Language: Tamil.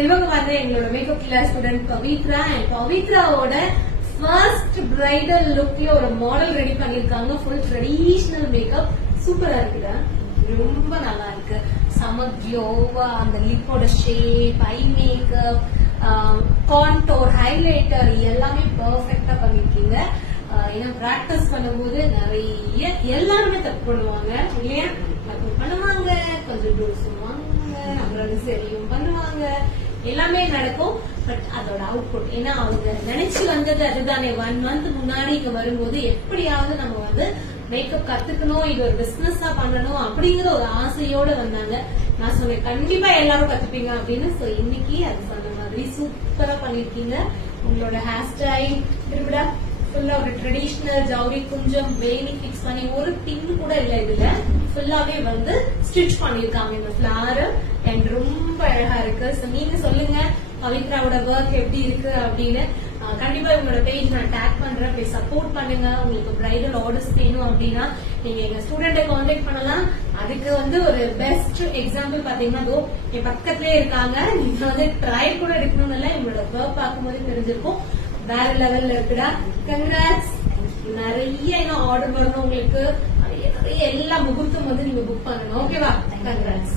இவங்க வந்து எங்களோட makeup class student Pavithra. And பவித்ராவோட ஃபர்ஸ்ட் பிரைடல் லுக்ல ஒரு மாடல் ரெடி பண்ணிருக்காங்க. Full traditional makeup. சூப்பரா இருக்குடா, ரொம்ப நல்லா இருக்கு. செம க்ளோவா அந்த லிப்போட shape, eye makeup, contour, highlighter எல்லாமே பெர்ஃபெக்டா பண்ணிருக்கீங்க. ஏன்னா பிராக்டிஸ் பண்ணும்போது நிறைய எல்லாருமே தப்பு பண்ணுவாங்க இல்லையா? தப்பு பண்ணுவாங்க, கொஞ்சம் டோஸ் பண்ணுவாங்க, அப்புறம் சரியும் பண்ணுவாங்க, எல்லாமே நடக்கும். பட் அதோட அவுட்புட் ஏன்னா அவங்க நினைச்சு வந்தது அதுதானே. 1 month முன்னாடி இங்க வரும்போது எப்படியாவது நம்ம வந்து மேக்கப் கத்துக்கணும், இது ஒரு பிசினஸா பண்ணணும் அப்படிங்கிற ஒரு ஆசையோட வந்தாங்க. நான் சொன்னேன் கண்டிப்பா எல்லாரும் கத்துப்பீங்க அப்படின்னு. சோ இன்னைக்கு அது சொன்ன மாதிரி சூப்பரா பண்ணிருக்கீங்க. உங்களோட ஹேர் ஸ்டைல் திருவிடா ஃபுல்லா ஒரு ட்ரெடிஷனல் ஜவுரி குஞ்சம் வேலி பிக்ஸ் பண்ணி ஒரு பின் கூட இல்ல, இதுல ஃபுல்லாவே வந்து ஸ்டிச் பண்ணிருக்காங்க இந்த ஃபிளவர். அண்ட் ரொம்ப அழகா இருக்கு. சோ நீங்க சொல்லுங்க பவித்ராவோட ஒர்க் எப்படி இருக்கு அப்படின்னு. கண்டிப்பா உங்களோட பேஜ் நான் டேக் பண்றேன், போய் சப்போர்ட் பண்ணுங்க. உங்களுக்கு பிரைடல் ஆர்டர்ஸ் வேணும் அப்படின்னா நீங்க எங்க ஸ்டூடெண்ட்டை கான்டாக்ட் பண்ணலாம். அதுக்கு வந்து ஒரு பெஸ்ட் எக்ஸாம்பிள் பாத்தீங்கன்னா என் பக்கத்திலே இருக்காங்க. நீங்க வந்து ட்ரை கூட எடுக்கணும்னு இல்ல, உங்களோட ஒர்க் பார்க்கும்போது தெரிஞ்சிருக்கும். வேற லெவல்ல இருக்குடா. கங்க்ராட்ஸ். நிறைய ஆர்டர் வரணும் உங்களுக்கு. நிறைய எல்லா முகூர்த்தம் வந்து நீங்க புக் பண்ணணும். ஓகேவா? கங்க்ராட்ஸ்.